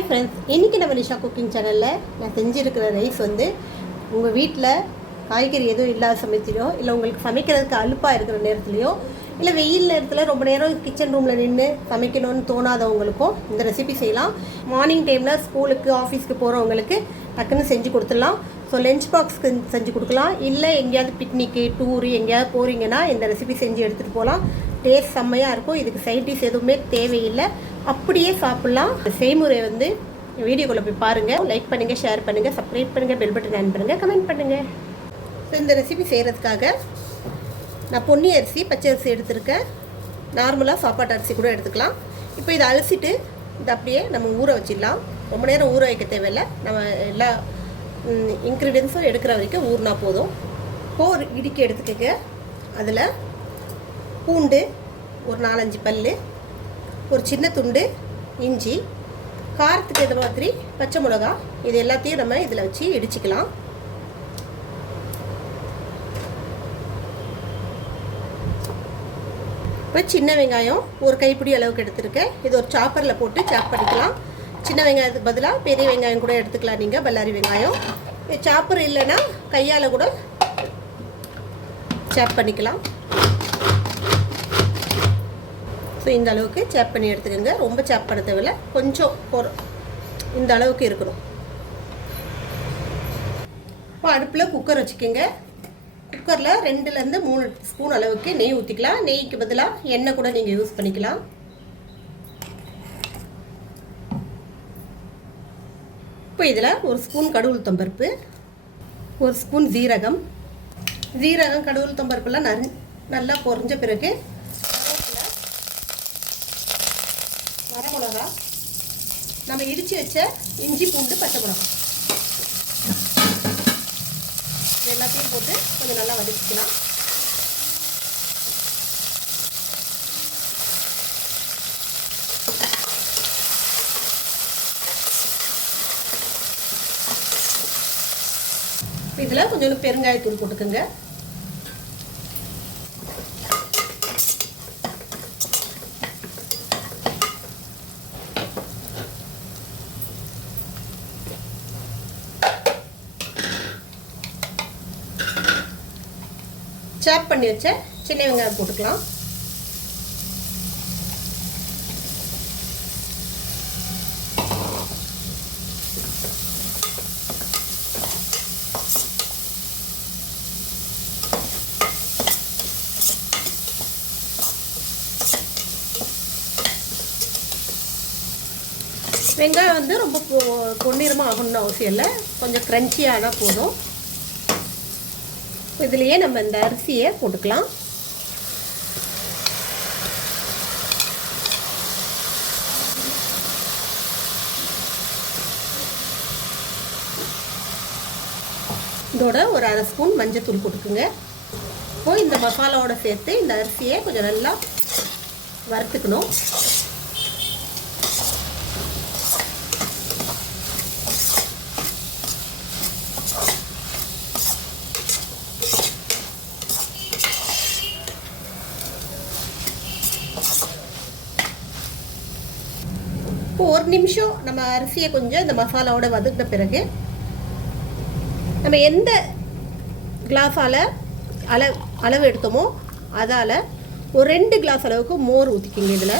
Hi friends, இன்றைக்கி நம்ம Nisha cooking சேனலில் நான் செஞ்சுருக்கிற ரைஸ் வந்து உங்கள் வீட்டில் காய்கறி எதுவும் இல்லாத சமயத்துலையோ இல்லை உங்களுக்கு சமைக்கிறதுக்கு அலுப்பாக இருக்கிற நேரத்துலையோ இல்லை வெயில் நேரத்தில் ரொம்ப நேரம் கிச்சன் ரூமில் நின்று சமைக்கணும்னு தோணாதவங்களுக்கும் இந்த ரெசிபி செய்யலாம். மார்னிங் டைமில் ஸ்கூலுக்கு ஆஃபீஸ்க்கு போகிறவங்களுக்கு டக்குன்னு செஞ்சு கொடுத்துடலாம். ஸோ லஞ்ச் பாக்ஸ்க்கு செஞ்சு கொடுக்கலாம். இல்லை எங்கேயாவது பிக்னிக்கு டூரு எங்கேயாவது போகிறீங்கன்னா இந்த ரெசிபி செஞ்சு எடுத்துகிட்டு போகலாம். டேஸ்ட் செம்மையாக இருக்கும். இதுக்கு சைட் டிஷ் எதுவுமே தேவையில்லை, அப்படியே சாப்பிட்லாம். செய்முறை வந்து வீடியோக்குள்ளே போய் பாருங்கள். லைக் பண்ணுங்கள், ஷேர் பண்ணுங்கள், சப்ஸ்கிரைப் பண்ணுங்கள், பெல் பட்டன் ஆன் பண்ணுங்கள், கமெண்ட் பண்ணுங்கள். ஸோ இந்த ரெசிபி செய்கிறதுக்காக நான் பொன்னி அரிசி, பச்சை அரிசி எடுத்துருக்கேன். நார்மலாக சாப்பாட்டு அரிசி கூட எடுத்துக்கலாம். இப்போ இதை அலசிட்டு இதை அப்படியே நம்ம ஊற வச்சிடலாம். ரொம்ப நேரம் ஊற வைக்க தேவையில்லை. நம்ம எல்லா இன்க்ரீடியன்ஸும் எடுக்கிற வரைக்கும் ஊறினா போதும். இப்போது ஒரு இடிக்கி எடுத்துக்கங்க. அதில் பூண்டு ஒரு 4-5 பல், ஒரு சின்ன துண்டு இஞ்சி, காரத்துக்கு ஏற்ற மாதிரி பச்சை மிளகா, இது எல்லாத்தையும் நம்ம இதில் வச்சு இடிச்சிக்கலாம். இப்போ சின்ன வெங்காயம் ஒரு கைப்பிடி அளவுக்கு எடுத்துருக்கேன். இது ஒரு சாப்பரில் போட்டு சாப் பண்ணிக்கலாம். சின்ன வெங்காயத்துக்கு பதிலாக பெரிய வெங்காயம் கூட எடுத்துக்கலாம். நீங்கள் பல்லாரி வெங்காயம் சாப்பர் இல்லைன்னா கையால் கூட சாப் பண்ணிக்கலாம். ஸோ இந்த அளவுக்கு சாப் பண்ணி எடுத்துக்கோங்க. ரொம்ப சாப் பண்ண தேவையில்லை, கொஞ்சம் இந்த அளவுக்கு இருக்கணும். இப்போ அடுப்பில் குக்கர் வச்சுக்கோங்க. குக்கரில் 2லேருந்து 3 ஸ்பூன் அளவுக்கு நெய் ஊற்றிக்கலாம். நெய்க்கு பதிலாக எண்ணெய் கூட நீங்கள் யூஸ் பண்ணிக்கலாம். இப்போ இதில் 1 ஸ்பூன் கடுகு உளுத்தம் பருப்பு, 1 ஸ்பூன் ஜீரகம், கடுகு உளுத்தம் பருப்புலாம் நல்லா பொரிஞ்ச பிறகு வரமிளகா, நம்ம இடித்து வச்ச இஞ்சி, பூண்டு, பச்சை மிளகா இது எல்லாத்தையும் போட்டு கொஞ்சம் நல்லா வதக்கிக்கலாம். இதில் கொஞ்சம் பெருங்காயத்தூள் போட்டுக்கோங்க. சாப் பண்ணி வச்ச சின்ன வெங்காயம் போட்டுக்கலாம். வெங்காயம் வந்து ரொம்ப பொன்னிறமாக ஆகணும்னு அவசியம் இல்லை, கொஞ்சம் க்ரன்ச்சியாக போதும். இதுலேயே நம்ம இந்த அரிசியை போட்டுக்கலாம். இதோட ஒரு 1/2 ஸ்பூன் மஞ்சத்தூள் போட்டுக்குங்க. இப்போ இந்த மசாலாவோட சேர்த்து இந்த அரிசியை கொஞ்சம் நல்லா வறுத்துக்கணும். இப்போ 1 நிமிஷம் நம்ம அரிசியை கொஞ்சம் இந்த மசாலாவோட வதக்கின பிறகு நம்ம எந்த கிளாஸால் அளவு எடுத்தோமோ அதால் ஒரு 2 கிளாஸ் அளவுக்கு மோர் ஊற்றிக்கிங்க. இதில்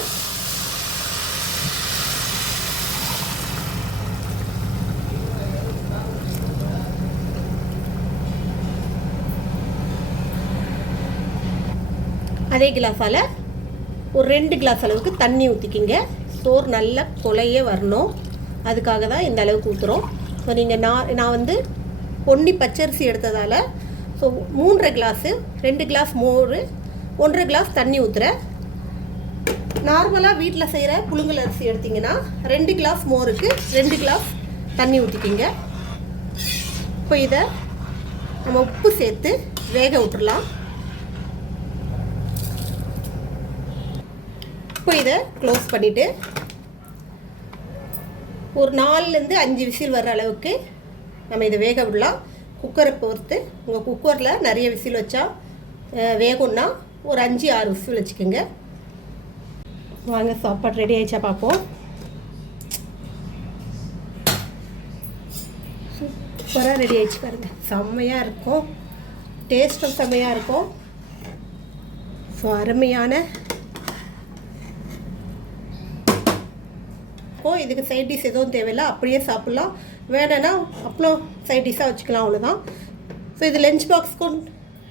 அதே கிளாஸால் ஒரு 2 கிளாஸ் அளவுக்கு தண்ணி ஊற்றிக்கிங்க. சோறு நல்லா கொலைய வரணும், அதுக்காக தான் இந்த அளவுக்கு ஊற்றுறோம். ஸோ நீங்கள் நான் வந்து பொன்னி பச்சரிசி எடுத்ததால் ஸோ 3.5 கிளாஸு, 2 கிளாஸ் மோர், 1.5 கிளாஸ் தண்ணி ஊற்றுறேன். நார்மலாக வீட்டில் செய்கிற புழுங்கல் அரிசி எடுத்திங்கன்னா 2 கிளாஸ் மோருக்கு 2 கிளாஸ் தண்ணி ஊற்றிக்கிங்க. இப்போ இதை நம்ம உப்பு சேர்த்து வேக விட்டுடலாம். இப்போ இதை க்ளோஸ் பண்ணிவிட்டு ஒரு 4லேருந்து 5 விசில் வர்ற அளவுக்கு நம்ம இதை வேக விடலாம். குக்கரை பொறுத்து, உங்கள் குக்கரில் நிறைய விசில் வச்சா வேகும்னா ஒரு 5-6 விசில் வச்சுக்கோங்க. வாங்க சாப்பாடு ரெடி ஆயிடுச்சா பார்ப்போம். சூப்பராக ரெடி ஆகிடுச்சு பாருங்கள். செம்மையாக இருக்கும், டேஸ்ட்டும் செம்மையாக இருக்கும். ஸோ அருமையான இதுக்கு சைட் டிஷ் எதுவும் தேவையில்லை, அப்படியே சாப்பிட்லாம். வேணும்னா அப்புறம் சைட் டிஷ்ஷாக வச்சுக்கலாம், அவ்வளோதான். ஸோ இது லஞ்ச் பாக்ஸ்க்கும்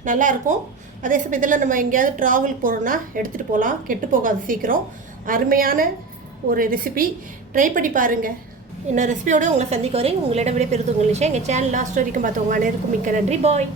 நல்லாயிருக்கும். அதே சமயத்தில் நம்ம எங்கேயாவது ட்ராவல் போகிறோன்னா எடுத்துகிட்டு போகலாம், கெட்டு போகாது சீக்கிரம். அருமையான ஒரு ரெசிபி, ட்ரை பண்ணி பாருங்கள். இன்னொரு ரெசிபியோடு உங்களை சந்திக்க வரேன். உங்களிடம் விடைபெறுவது உங்கள் விஷயம். எங்கள் சேனல் லாஸ்ட் வரைக்கும் பார்த்தவங்க அனைவருக்கும் மிக்க நன்றி. பாய்.